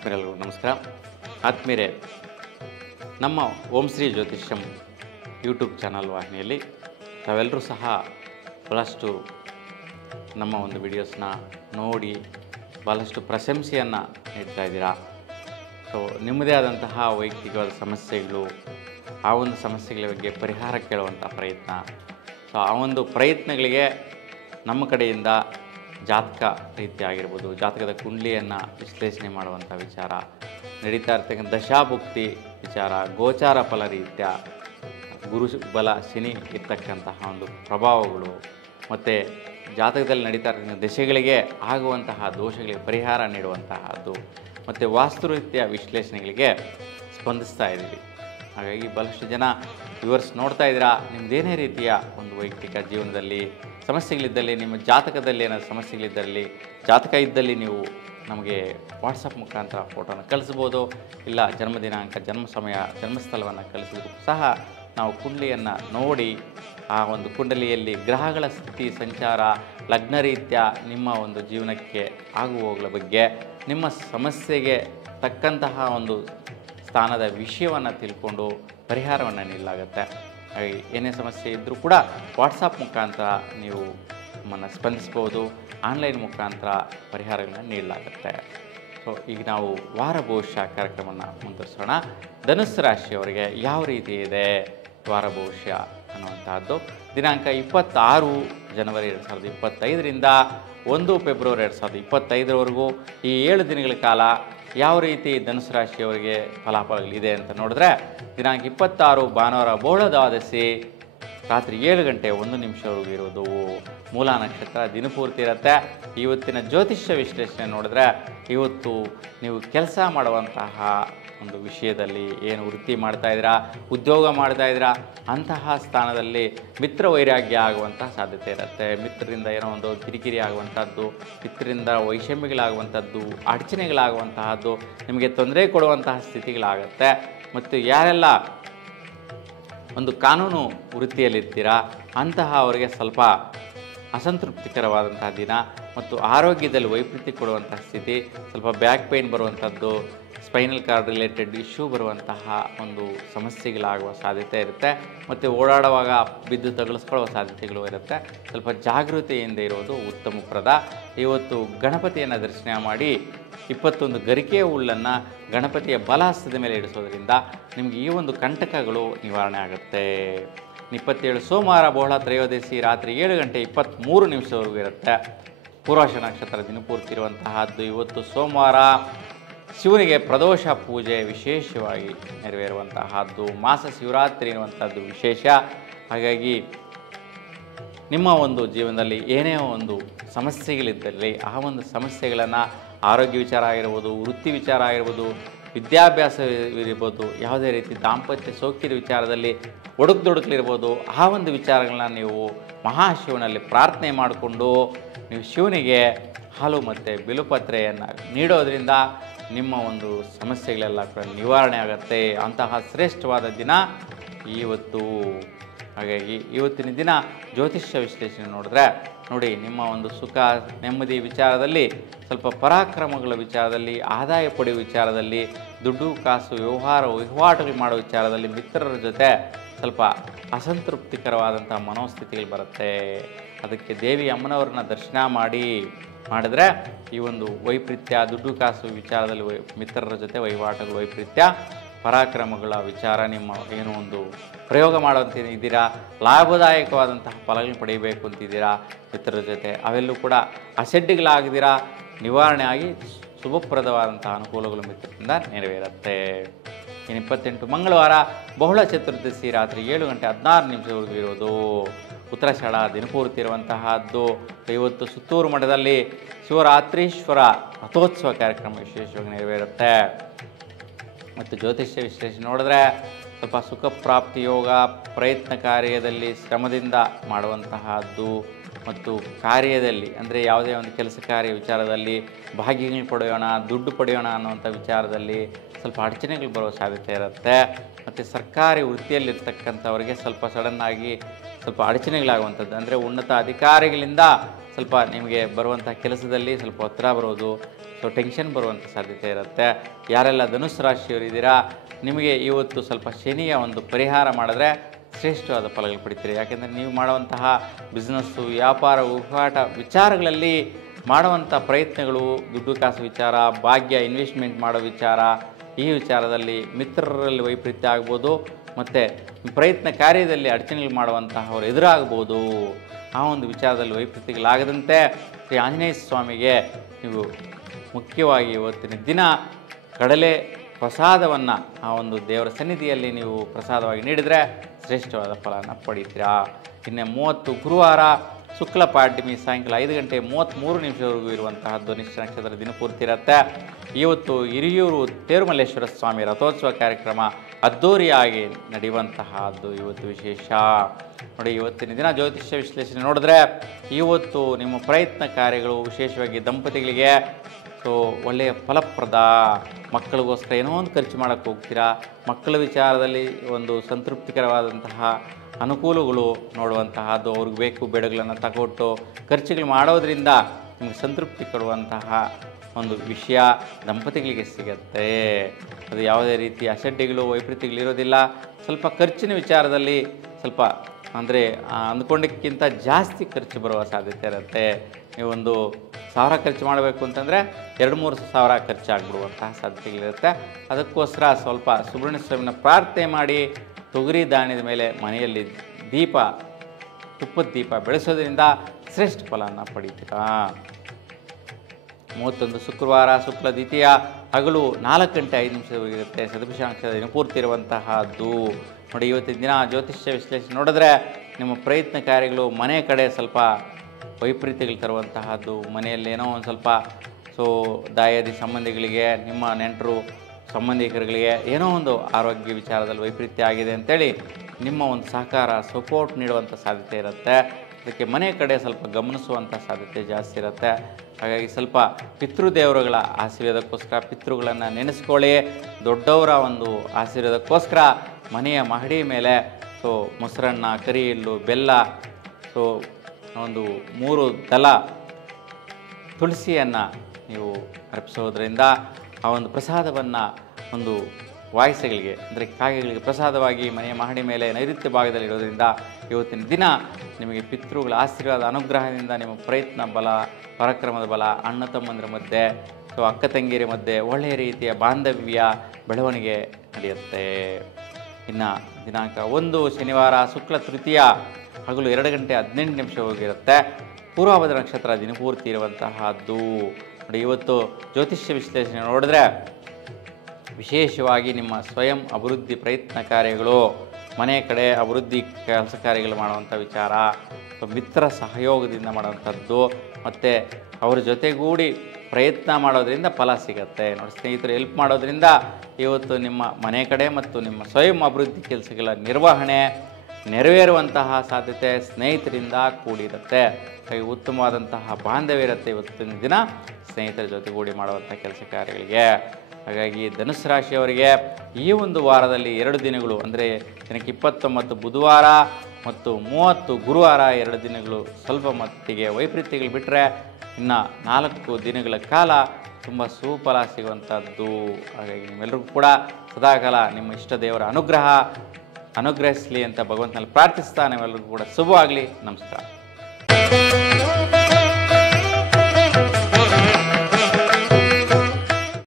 ಆತ್ಮೀಯರಿಗೂ ನಮಸ್ಕಾರ. ಆತ್ಮೀಯರೇ, ನಮ್ಮ ಓಂ ಶ್ರೀ ಜ್ಯೋತಿಷ್ಯಂ ಯೂಟ್ಯೂಬ್ ಚಾನಲ್ ವಾಹಿನಿಯಲ್ಲಿ ತಾವೆಲ್ಲರೂ ಸಹ ಭಾಳಷ್ಟು ನಮ್ಮ ಒಂದು ವಿಡಿಯೋಸ್ನ ನೋಡಿ ಭಾಳಷ್ಟು ಪ್ರಶಂಸೆಯನ್ನು ನೀಡ್ತಾ ಇದ್ದೀರಾ. ಸೊ ನಿಮ್ಮದೇ ಆದಂತಹ ವೈಯಕ್ತಿಕವಾದ ಸಮಸ್ಯೆಗಳು, ಆ ಒಂದು ಸಮಸ್ಯೆಗಳ ಬಗ್ಗೆ ಪರಿಹಾರ ಕೇಳುವಂಥ ಪ್ರಯತ್ನ. ಸೊ ಆ ಒಂದು ಪ್ರಯತ್ನಗಳಿಗೆ ನಮ್ಮ ಕಡೆಯಿಂದ ಜಾತಕ ರೀತಿ ಆಗಿರ್ಬೋದು, ಜಾತಕದ ಕುಂಡಲಿಯನ್ನು ವಿಶ್ಲೇಷಣೆ ಮಾಡುವಂಥ ವಿಚಾರ, ನಡೀತಾ ಇರ್ತಕ್ಕಂಥ ದಶಾಭುಕ್ತಿ ವಿಚಾರ, ಗೋಚಾರ ಫಲ ರೀತ್ಯ ಗುರು ಬಲ ಶನಿ ಇರ್ತಕ್ಕಂತಹ ಒಂದು ಪ್ರಭಾವಗಳು, ಮತ್ತು ಜಾತಕದಲ್ಲಿ ನಡೀತಾ ಇರ್ತಕ್ಕಂಥ ದಶೆಗಳಿಗೆ ಆಗುವಂತಹ ದೋಷಗಳಿಗೆ ಪರಿಹಾರ ನೀಡುವಂತಹದ್ದು, ಮತ್ತು ವಾಸ್ತುರೀತ್ಯ ವಿಶ್ಲೇಷಣೆಗಳಿಗೆ ಸ್ಪಂದಿಸ್ತಾ ಇದ್ದೀವಿ. ಹಾಗಾಗಿ ಭಾಳಷ್ಟು ಜನ ವ್ಯೂವರ್ಸ್ ನೋಡ್ತಾ ಇದ್ದೀರಾ. ನಿಮ್ಮದೇನೇ ರೀತಿಯ ಒಂದು ವೈಯಕ್ತಿಕ ಜೀವನದಲ್ಲಿ ಸಮಸ್ಯೆಗಳಿದ್ದಲ್ಲಿ, ನಿಮ್ಮ ಜಾತಕದಲ್ಲಿ ಏನಾದರೂ ಸಮಸ್ಯೆಗಳಿದ್ದಲ್ಲಿ, ಜಾತಕ ಇದ್ದಲ್ಲಿ ನೀವು ನಮಗೆ ವಾಟ್ಸಪ್ ಮುಖಾಂತರ ಫೋಟೋನ ಕಳಿಸ್ಬೋದು. ಇಲ್ಲ ಜನ್ಮ ದಿನಾಂಕ, ಜನ್ಮ ಸಮಯ, ಜನ್ಮಸ್ಥಳವನ್ನು ಕಳಿಸಿದ್ರು ಸಹ ನಾವು ಕುಂಡಲಿಯನ್ನು ನೋಡಿ ಆ ಒಂದು ಕುಂಡಲಿಯಲ್ಲಿ ಗ್ರಹಗಳ ಸ್ಥಿತಿ, ಸಂಚಾರ, ಲಗ್ನ ರೀತ್ಯ ನಿಮ್ಮ ಒಂದು ಜೀವನಕ್ಕೆ ಆಗುವವುಗಳ ಬಗ್ಗೆ, ನಿಮ್ಮ ಸಮಸ್ಯೆಗೆ ತಕ್ಕಂತಹ ಒಂದು ಸ್ಥಾನದ ವಿಷಯವನ್ನು ತಿಳ್ಕೊಂಡು ಪರಿಹಾರವನ್ನು ನೀಡಲಾಗುತ್ತೆ. ಹಾಗೆ ಏನೇ ಸಮಸ್ಯೆ ಇದ್ದರೂ ಕೂಡ ವಾಟ್ಸಪ್ ಮುಖಾಂತರ ನೀವು ನಮ್ಮನ್ನು ಸ್ಪಂದಿಸ್ಬೋದು. ಆನ್ಲೈನ್ ಮುಖಾಂತರ ಪರಿಹಾರಗಳನ್ನು ನೀಡಲಾಗುತ್ತೆ. ಸೊ ಈಗ ನಾವು ವಾರ ಭವಿಷ್ಯ ಕಾರ್ಯಕ್ರಮವನ್ನು ಮುಂದುವರಿಸೋಣ. ಧನುಸ್ಸು ರಾಶಿಯವರಿಗೆ ಯಾವ ರೀತಿ ಇದೆ ವಾರ ಭವಿಷ್ಯ ಅನ್ನುವಂಥದ್ದು. ದಿನಾಂಕ 26 ಜನವರಿ 2025ರಿಂದ 1 ಫೆಬ್ರವರಿ 2025ರವರೆಗೂ ಈ 7 ದಿನಗಳ ಕಾಲ ಯಾವ ರೀತಿ ಧನುಸ್ಸು ರಾಶಿಯವರಿಗೆ ಫಲಾಫಲಗಳಿದೆ ಅಂತ ನೋಡಿದ್ರೆ, ದಿನಾಂಕ 26 ಭಾನುವಾರ ಬಹುಳ ದ್ವಾದಶಿ ರಾತ್ರಿ 7 ಗಂಟೆ 1 ನಿಮಿಷವರೆಗೂ ಇರೋದು. ಮೂಲ ನಕ್ಷತ್ರ ದಿನಪೂರ್ತಿ ಇರುತ್ತೆ. ಇವತ್ತಿನ ಜ್ಯೋತಿಷ್ಯ ವಿಶ್ಲೇಷಣೆ ನೋಡಿದ್ರೆ, ಇವತ್ತು ನೀವು ಕೆಲಸ ಮಾಡುವಂತಹ ಒಂದು ವಿಷಯದಲ್ಲಿ, ಏನು ವೃತ್ತಿ ಮಾಡ್ತಾಯಿದ್ದೀರಾ, ಉದ್ಯೋಗ ಮಾಡ್ತಾಯಿದ್ದೀರಾ, ಅಂತಹ ಸ್ಥಾನದಲ್ಲಿ ಮಿತ್ರ ವೈರಾಗ್ಯ ಆಗುವಂತಹ ಸಾಧ್ಯತೆ ಇರುತ್ತೆ. ಮಿತ್ರರಿಂದ ಏನೋ ಒಂದು ಕಿರಿಕಿರಿ ಆಗುವಂಥದ್ದು, ಮಿತ್ರರಿಂದ ವೈಷಮ್ಯಗಳಾಗುವಂಥದ್ದು, ಅಡಚಣೆಗಳಾಗುವಂತಹದ್ದು, ನಿಮಗೆ ತೊಂದರೆ ಕೊಡುವಂತಹ ಸ್ಥಿತಿಗಳಾಗುತ್ತೆ. ಮತ್ತು ಯಾರೆಲ್ಲ ಒಂದು ಕಾನೂನು ವೃತ್ತಿಯಲ್ಲಿರ್ತೀರಾ ಅಂತಹ ಅವರಿಗೆ ಸ್ವಲ್ಪ ಅಸಂತೃಪ್ತಿಕರವಾದಂತಹ ದಿನ, ಮತ್ತು ಆರೋಗ್ಯದಲ್ಲಿ ವೈಪರೀತ್ಯ ಕೊಡುವಂತಹ ಸ್ಥಿತಿ, ಸ್ವಲ್ಪ ಬ್ಯಾಕ್ ಪೇಯ್ನ್ ಬರುವಂಥದ್ದು, ಸ್ಪೈನಲ್ ಕಾರ್ಡ್ ರಿಲೇಟೆಡ್ ಇಶ್ಯೂ ಬರುವಂತಹ ಒಂದು ಸಮಸ್ಯೆಗಳಾಗುವ ಸಾಧ್ಯತೆ ಇರುತ್ತೆ. ಮತ್ತು ಓಡಾಡುವಾಗ ಬಿದ್ದು ತಗುಲಿಸ್ಕೊಳ್ಳುವ ಸಾಧ್ಯತೆಗಳು ಇರುತ್ತೆ. ಸ್ವಲ್ಪ ಜಾಗೃತಿಯಿಂದ ಇರೋದು ಉತ್ತಮಪ್ರದ. ಇವತ್ತು ಗಣಪತಿಯನ್ನು ದರ್ಶನ ಮಾಡಿ 21 ಗರಿಕೆಯ ಹುಲ್ಲನ್ನು ಗಣಪತಿಯ ಬಲಹಸ್ತದ ಮೇಲೆ ಇಡಿಸೋದ್ರಿಂದ ನಿಮಗೆ ಈ ಒಂದು ಕಂಟಕಗಳು ನಿವಾರಣೆ ಆಗುತ್ತೆ. 27 ಸೋಮವಾರ ಬಹುಳ ತ್ರಯೋದಶಿ ರಾತ್ರಿ 7 ಗಂಟೆ 23 ನಿಮಿಷವರೆಗೂ ಇರುತ್ತೆ. ಪೂರ್ವಾಷ ನಕ್ಷತ್ರ ದಿನಪೂರ್ತಿ ಇರುವಂತಹದ್ದು. ಇವತ್ತು ಸೋಮವಾರ ಶಿವನಿಗೆ ಪ್ರದೋಷ ಪೂಜೆ ವಿಶೇಷವಾಗಿ ನೆರವೇರುವಂತಹದ್ದು. ಮಾಸ ಶಿವರಾತ್ರಿ ಇರುವಂಥದ್ದು ವಿಶೇಷ. ಹಾಗಾಗಿ ನಿಮ್ಮ ಒಂದು ಜೀವನದಲ್ಲಿ ಏನೇ ಒಂದು ಸಮಸ್ಯೆಗಳಿದ್ದಲ್ಲಿ ಆ ಒಂದು ಸಮಸ್ಯೆಗಳನ್ನು ಆರೋಗ್ಯ ವಿಚಾರ ಆಗಿರ್ಬೋದು, ವೃತ್ತಿ ವಿಚಾರ ಆಗಿರ್ಬೋದು, ವಿದ್ಯಾಭ್ಯಾಸ ಇರ್ಬೋದು, ಯಾವುದೇ ರೀತಿ ದಾಂಪತ್ಯ ಸೌಖ್ಯದ ವಿಚಾರದಲ್ಲಿ ಒಡುಕುದೊಡುಕಲಿರ್ಬೋದು, ಆ ಒಂದು ವಿಚಾರಗಳನ್ನ ನೀವು ಮಹಾಶಿವನಲ್ಲಿ ಪ್ರಾರ್ಥನೆ ಮಾಡಿಕೊಂಡು ನೀವು ಶಿವನಿಗೆ ಹಾಲು ಮತ್ತು ಬಿಲುಪತ್ರೆಯನ್ನು ನೀಡೋದ್ರಿಂದ ನಿಮ್ಮ ಒಂದು ಸಮಸ್ಯೆಗಳೆಲ್ಲ ಕೂಡ ನಿವಾರಣೆ ಆಗುತ್ತೆ. ಅಂತಹ ಶ್ರೇಷ್ಠವಾದ ದಿನ ಇವತ್ತು. ಹಾಗಾಗಿ ಇವತ್ತಿನ ದಿನ ಜ್ಯೋತಿಷ್ಯ ವಿಶ್ಲೇಷಣೆ ನೋಡಿದ್ರೆ ನೋಡಿ, ನಿಮ್ಮ ಒಂದು ಸುಖ ನೆಮ್ಮದಿ ವಿಚಾರದಲ್ಲಿ, ಸ್ವಲ್ಪ ಪರಾಕ್ರಮಗಳ ವಿಚಾರದಲ್ಲಿ, ಆದಾಯ ಪಡೆಯುವ ವಿಚಾರದಲ್ಲಿ, ದುಡ್ಡು ಕಾಸು ವಹಿವಾಟುಗಳು ಮಾಡೋ ವಿಚಾರದಲ್ಲಿ ಮಿತ್ರರ ಜೊತೆ ಸ್ವಲ್ಪ ಅಸಂತೃಪ್ತಿಕರವಾದಂಥ ಮನೋಸ್ಥಿತಿಗಳು ಬರುತ್ತೆ. ಅದಕ್ಕೆ ದೇವಿ ಅಮ್ಮನವ್ರನ್ನ ದರ್ಶನ ಮಾಡಿದ್ರೆ ಈ ಒಂದು ವೈಪರೀತ್ಯ, ದುಡ್ಡು ಕಾಸು ವಿಚಾರದಲ್ಲಿ ಮಿತ್ರರ ಜೊತೆ ವಹಿವಾಟುಗಳು ವೈಪರೀತ್ಯ, ಪರಾಕ್ರಮಗಳ ವಿಚಾರ, ನಿಮ್ಮ ಏನೋ ಒಂದು ಪ್ರಯೋಗ ಮಾಡೋಂತಿದ್ದೀರಾ, ಲಾಭದಾಯಕವಾದಂತಹ ಫಲಗಳನ್ನು ಪಡೆಯಬೇಕು ಅಂತಿದ್ದೀರಾ ಮಿತ್ರರ ಜೊತೆ, ಅವೆಲ್ಲೂ ಕೂಡ ಅಸಡ್ಡಿಗಳಾಗದಿರಾ ನಿವಾರಣೆ ಆಗಿ ಶುಭಪ್ರದವಾದಂತಹ ಅನುಕೂಲಗಳು ಮಿತ್ರರಿಂದ ನೆರವೇರುತ್ತೆ. ಇನ್ನು 28 ಮಂಗಳವಾರ ಬಹುಳ ಚತುರ್ದಶಿ ರಾತ್ರಿ 7 ಗಂಟೆ 16 ನಿಮಿಷವರೆಗೂ ಇರೋದು. ಉತ್ತರಾಷಾಢ ದಿನಪೂರ್ತಿ ಇರುವಂತಹದ್ದು. ಇವತ್ತು ಸುತ್ತೂರು ಮಠದಲ್ಲಿ ಶಿವರಾತ್ರೀಶ್ವರ ರಥೋತ್ಸವ ಕಾರ್ಯಕ್ರಮ ವಿಶೇಷವಾಗಿ ನೆರವೇರುತ್ತೆ. ಮತ್ತು ಜ್ಯೋತಿಷ್ಯ ವಿಶ್ಲೇಷಣೆ ನೋಡಿದ್ರೆ ಸ್ವಲ್ಪ ಸುಖ ಪ್ರಾಪ್ತಿ ಯೋಗ, ಪ್ರಯತ್ನ ಕಾರ್ಯದಲ್ಲಿ ಶ್ರಮದಿಂದ ಮಾಡುವಂತಹದ್ದು, ಮತ್ತು ಕಾರ್ಯದಲ್ಲಿ ಅಂದರೆ ಯಾವುದೇ ಒಂದು ಕೆಲಸ ಕಾರ್ಯ ವಿಚಾರದಲ್ಲಿ ಭಾಗ್ಯಗಳು ಪಡೆಯೋಣ, ದುಡ್ಡು ಪಡೆಯೋಣ ಅನ್ನುವಂಥ ವಿಚಾರದಲ್ಲಿ ಸ್ವಲ್ಪ ಅಡಚಣೆಗಳು ಬರೋ ಸಾಧ್ಯತೆ ಇರುತ್ತೆ. ಮತ್ತು ಸರ್ಕಾರಿ ವೃತ್ತಿಯಲ್ಲಿರ್ತಕ್ಕಂಥವರಿಗೆ ಸ್ವಲ್ಪ ಸಡನ್ನಾಗಿ ಸ್ವಲ್ಪ ಅಡಚಣೆಗಳಾಗುವಂಥದ್ದು, ಅಂದರೆ ಉನ್ನತ ಅಧಿಕಾರಿಗಳಿಂದ ಸ್ವಲ್ಪ ನಿಮಗೆ ಬರುವಂಥ ಕೆಲಸದಲ್ಲಿ ಸ್ವಲ್ಪ ಒತ್ತಡ ಬರೋದು, ಸೊ ಟೆನ್ಷನ್ ಬರುವಂಥ ಸಾಧ್ಯತೆ ಇರುತ್ತೆ. ಯಾರೆಲ್ಲ ಧನುಸ್ಸು ರಾಶಿಯವರಿದ್ದೀರಾ, ನಿಮಗೆ ಇವತ್ತು ಸ್ವಲ್ಪ ಶನಿಯ ಒಂದು ಪರಿಹಾರ ಮಾಡಿದ್ರೆ ಶ್ರೇಷ್ಠವಾದ ಫಲಗಳು ಪಡಿತೀರಿ. ಯಾಕೆಂದರೆ ನೀವು ಮಾಡುವಂತಹ ಬಿಸ್ನೆಸ್ಸು, ವ್ಯಾಪಾರ, ವಹಿವಾಟ ವಿಚಾರಗಳಲ್ಲಿ ಮಾಡುವಂಥ ಪ್ರಯತ್ನಗಳು, ದುಡ್ಡು ಕಾಸು ವಿಚಾರ, ಭಾಗ್ಯ, ಇನ್ವೆಸ್ಟ್ಮೆಂಟ್ ಮಾಡೋ ವಿಚಾರ, ಈ ವಿಚಾರದಲ್ಲಿ ಮಿತ್ರರಲ್ಲಿ ವೈಪರೀತ್ಯ ಆಗ್ಬೋದು. ಮತ್ತು ಪ್ರಯತ್ನ ಕಾರ್ಯದಲ್ಲಿ ಅಡಚಣೆಗಳು ಮಾಡುವಂತಹವರು ಎದುರಾಗ್ಬೋದು. ಆ ಒಂದು ವಿಚಾರದಲ್ಲಿ ವೈಪರೀತ್ಯಗಳಾಗದಂತೆ ಶ್ರೀ ಆಂಜನೇಯ ಸ್ವಾಮಿಗೆ ನೀವು ಮುಖ್ಯವಾಗಿ ಇವತ್ತಿನ ದಿನ ಕಡಲೆ ಪ್ರಸಾದವನ್ನು ಆ ಒಂದು ದೇವರ ಸನ್ನಿಧಿಯಲ್ಲಿ ನೀವು ಪ್ರಸಾದವಾಗಿ ನೀಡಿದರೆ ಶ್ರೇಷ್ಠವಾದ ಫಲನ ಪಡಿತೀರಾ. ಇನ್ನು 30 ಗುರುವಾರ ಶುಕ್ಲ ಪಾಡ್ಯಮಿ ಸಾಯಂಕಾಲ 5 ಗಂಟೆ 33 ನಿಮಿಷವರೆಗೂ ಇರುವಂತಹದ್ದು ನಿಶ್ಚ ನಕ್ಷತ್ರ ದಿನಪೂರ್ತಿ ಇರುತ್ತೆ. ಇವತ್ತು ಹಿರಿಯೂರು ತೇರುಮಲ್ಲೇಶ್ವರ ಸ್ವಾಮಿ ರಥೋತ್ಸವ ಕಾರ್ಯಕ್ರಮ ಅದ್ದೂರಿಯಾಗಿ ನಡೆಯುವಂತಹದ್ದು ಇವತ್ತು ವಿಶೇಷ. ನೋಡಿ, ಇವತ್ತಿನ ದಿನ ಜ್ಯೋತಿಷ್ಯ ವಿಶ್ಲೇಷಣೆ ನೋಡಿದ್ರೆ ಇವತ್ತು ನಿಮ್ಮ ಪ್ರಯತ್ನ ಕಾರ್ಯಗಳು ವಿಶೇಷವಾಗಿ ದಂಪತಿಗಳಿಗೆ ಸೊ ಒಳ್ಳೆಯ ಫಲಪ್ರದ. ಮಕ್ಕಳಿಗೋಸ್ಕರ ಏನೋ ಒಂದು ಖರ್ಚು ಮಾಡೋಕ್ಕೆ ಹೋಗ್ತೀರಾ, ಮಕ್ಕಳ ವಿಚಾರದಲ್ಲಿ ಒಂದು ಸಂತೃಪ್ತಿಕರವಾದಂತಹ ಅನುಕೂಲಗಳು ನೋಡುವಂತಹದ್ದು, ಅವ್ರಿಗೆ ಬೇಕು ಬೇಡಗಳನ್ನು ತಗೊಟ್ಟು ಖರ್ಚುಗಳು ಮಾಡೋದರಿಂದ ನಿಮಗೆ ಸಂತೃಪ್ತಿ ಕೊಡುವಂತಹ ಒಂದು ವಿಷಯ ದಂಪತಿಗಳಿಗೆ ಸಿಗುತ್ತೆ. ಅದು ಯಾವುದೇ ರೀತಿ ಅಸಡ್ಡೆಗಳು ವೈಪರೀತ್ಯಗಳಿರೋದಿಲ್ಲ. ಸ್ವಲ್ಪ ಖರ್ಚಿನ ವಿಚಾರದಲ್ಲಿ ಸ್ವಲ್ಪ ಅಂದರೆ ಅಂದ್ಕೊಂಡಕ್ಕಿಂತ ಜಾಸ್ತಿ ಖರ್ಚು ಬರುವ ಸಾಧ್ಯತೆ ಇರುತ್ತೆ. ನೀವೊಂದು 1000 ಖರ್ಚು ಮಾಡಬೇಕು ಅಂತಂದರೆ 2-3 ಸಾವಿರ ಖರ್ಚಾಗ್ಬಿಡುವಂತಹ ಸಾಧ್ಯತೆಗಳಿರುತ್ತೆ. ಅದಕ್ಕೋಸ್ಕರ ಸ್ವಲ್ಪ ಸುಬ್ರಹ್ಮಣ್ಯ ಸ್ವಾಮಿನ ಪ್ರಾರ್ಥನೆ ಮಾಡಿ ತೊಗರಿ ಧಾನ್ಯದ ಮೇಲೆ ಮನೆಯಲ್ಲಿ ದೀಪ, ತುಪ್ಪದ ದೀಪ ಬೆಳೆಸೋದ್ರಿಂದ ಶ್ರೇಷ್ಠ ಫಲವನ್ನು ಪಡಿತೀರಾ. 31 ಶುಕ್ರವಾರ ಶುಕ್ಲ ದ್ವಿತೀಯ ಹಗಲು 4 ಗಂಟೆ 5 ನಿಮಿಷದವರೆಗೆ ಇರುತ್ತೆ. ಸದಭಿಷ ನಕ್ಷತ್ರ ದಿನಪೂರ್ತಿ ಇರುವಂತಹದ್ದು. ನೋಡಿ, ಇವತ್ತಿನ ದಿನ ಜ್ಯೋತಿಷ್ಯ ವಿಶ್ಲೇಷಣೆ ನೋಡಿದ್ರೆ ನಿಮ್ಮ ಪ್ರಯತ್ನ ಕಾರ್ಯಗಳು ಮನೆ ಕಡೆ ಸ್ವಲ್ಪ ವೈಪರೀತ್ಯಗಳು ತರುವಂತಹದ್ದು, ಮನೆಯಲ್ಲಿ ಏನೋ ಒಂದು ಸ್ವಲ್ಪ ಸೊ ದಾಯಾದಿ ಸಂಬಂಧಿಗಳಿಗೆ, ನಿಮ್ಮ ನೆಂಟರು ಸಂಬಂಧಿಕರುಗಳಿಗೆ ಏನೋ ಒಂದು ಆರೋಗ್ಯ ವಿಚಾರದಲ್ಲಿ ವೈಪರೀತ್ಯ ಆಗಿದೆ ಅಂತೇಳಿ ನಿಮ್ಮ ಒಂದು ಸಹಕಾರ ಸಪೋರ್ಟ್ ನೀಡುವಂಥ ಸಾಧ್ಯತೆ ಇರುತ್ತೆ. ಅದಕ್ಕೆ ಮನೆ ಕಡೆ ಸ್ವಲ್ಪ ಗಮನಿಸುವಂಥ ಸಾಧ್ಯತೆ ಜಾಸ್ತಿ ಇರುತ್ತೆ. ಹಾಗಾಗಿ ಸ್ವಲ್ಪ ಪಿತೃದೇವರುಗಳ ಆಶೀರ್ವಾದಕ್ಕೋಸ್ಕರ ಪಿತೃಗಳನ್ನು ನೆನೆಸ್ಕೊಳ್ಳಿ. ದೊಡ್ಡವರ ಒಂದು ಆಶೀರ್ವಾದಕ್ಕೋಸ್ಕರ ಮನೆಯ ಮಹಡಿ ಮೇಲೆ ಸೊ ಮೊಸರನ್ನ, ಕರಿ ಎಳ್ಳು, ಬೆಲ್ಲ, ಸೊ ಒಂದು 3 ದಳ ತುಳಸಿಯನ್ನು ನೀವು ಅರ್ಪಿಸೋದ್ರಿಂದ ಆ ಒಂದು ಪ್ರಸಾದವನ್ನು ಒಂದು ವಾಯಸಗಳಿಗೆ ಅಂದರೆ ಕಾಗೆಗಳಿಗೆ ಪ್ರಸಾದವಾಗಿ ಮನೆಯ ಮಹಡಿ ಮೇಲೆ ನೈಋತ್ಯ ಭಾಗದಲ್ಲಿ ಇರೋದ್ರಿಂದ ಇವತ್ತಿನ ದಿನ ನಿಮಗೆ ಪಿತೃಗಳ ಆಶೀರ್ವಾದ ಅನುಗ್ರಹದಿಂದ ನಿಮ್ಮ ಪ್ರಯತ್ನ ಬಲ, ಪರಾಕ್ರಮದ ಬಲ, ಅಣ್ಣ ತಮ್ಮಂದಿರ ಮಧ್ಯೆ ಸೊ ಅಕ್ಕ ತಂಗಿಯರ ಮಧ್ಯೆ ಒಳ್ಳೆಯ ರೀತಿಯ ಬಾಂಧವ್ಯ ಬೆಳವಣಿಗೆ ನಡೆಯುತ್ತೆ. ಇನ್ನು ದಿನಾಂಕ 1 ಶನಿವಾರ ಶುಕ್ಲ ತೃತೀಯ ಹಗಲು 2 ಗಂಟೆ 18 ನಿಮಿಷ ಹೋಗಿರುತ್ತೆ. ಪೂರ್ವಭದ್ರ ನಕ್ಷತ್ರ ದಿನಪೂರ್ತಿ ಇರುವಂತಹದ್ದು. ನೋಡಿ, ಇವತ್ತು ಜ್ಯೋತಿಷ್ಯ ವಿಶ್ಲೇಷಣೆ ನೋಡಿದ್ರೆ ವಿಶೇಷವಾಗಿ ನಿಮ್ಮ ಸ್ವಯಂ ಅಭಿವೃದ್ಧಿ ಪ್ರಯತ್ನ ಕಾರ್ಯಗಳು, ಮನೆ ಕಡೆ ಅಭಿವೃದ್ಧಿ ಕೆಲಸ ಕಾರ್ಯಗಳು ಮಾಡುವಂಥ ವಿಚಾರ, ಮಿತ್ರ ಸಹಯೋಗದಿಂದ ಮಾಡುವಂಥದ್ದು, ಮತ್ತು ಅವರ ಜೊತೆಗೂಡಿ ಪ್ರಯತ್ನ ಮಾಡೋದ್ರಿಂದ ಫಲ ಸಿಗುತ್ತೆ. ನೋಡಿ, ಸ್ನೇಹಿತರು ಹೆಲ್ಪ್ ಮಾಡೋದ್ರಿಂದ ಇವತ್ತು ನಿಮ್ಮ ಮನೆ ಕಡೆ ಮತ್ತು ನಿಮ್ಮ ಸ್ವಯಂ ಅಭಿವೃದ್ಧಿ ಕೆಲಸಗಳ ನಿರ್ವಹಣೆ ನೆರವೇರುವಂತಹ ಸಾಧ್ಯತೆ ಸ್ನೇಹಿತರಿಂದ ಕೂಡಿರುತ್ತೆ. ಹಾಗೆ ಉತ್ತಮವಾದಂತಹ ಬಾಂಧವ್ಯ ಇರುತ್ತೆ ಇವತ್ತಿನ ದಿನ ಸ್ನೇಹಿತರ ಜೊತೆಗೂಡಿ ಮಾಡುವಂಥ ಕೆಲಸ ಕಾರ್ಯಗಳಿಗೆ. ಹಾಗಾಗಿ ಧನುಸ್ಸು ರಾಶಿಯವರಿಗೆ ಈ ಒಂದು ವಾರದಲ್ಲಿ 2 ದಿನಗಳು ಅಂದರೆ ದಿನಕ್ಕೆ 29 ಬುಧವಾರ ಮತ್ತು 30 ಗುರುವಾರ 2 ದಿನಗಳು ಸ್ವಲ್ಪ ಮಟ್ಟಿಗೆ ವೈಪರೀತ್ಯಗಳು ಬಿಟ್ಟರೆ ಇನ್ನು 4 ದಿನಗಳ ಕಾಲ ತುಂಬ ಸುಫಲ ಸಿಗುವಂಥದ್ದು. ಹಾಗಾಗಿ ನಿಮ್ಮೆಲ್ಲರಿಗೂ ಕೂಡ ಸದಾಕಾಲ ನಿಮ್ಮ ಇಷ್ಟ ದೇವರ ಅನುಗ್ರಹಿಸಲಿ ಅಂತ ಭಗವಂತನಲ್ಲಿ ಪ್ರಾರ್ಥಿಸ್ತಾ ನಿಮ್ಮೆಲ್ಲರಿಗೂ ಕೂಡ ಶುಭವಾಗಲಿ. ನಮಸ್ಕಾರ.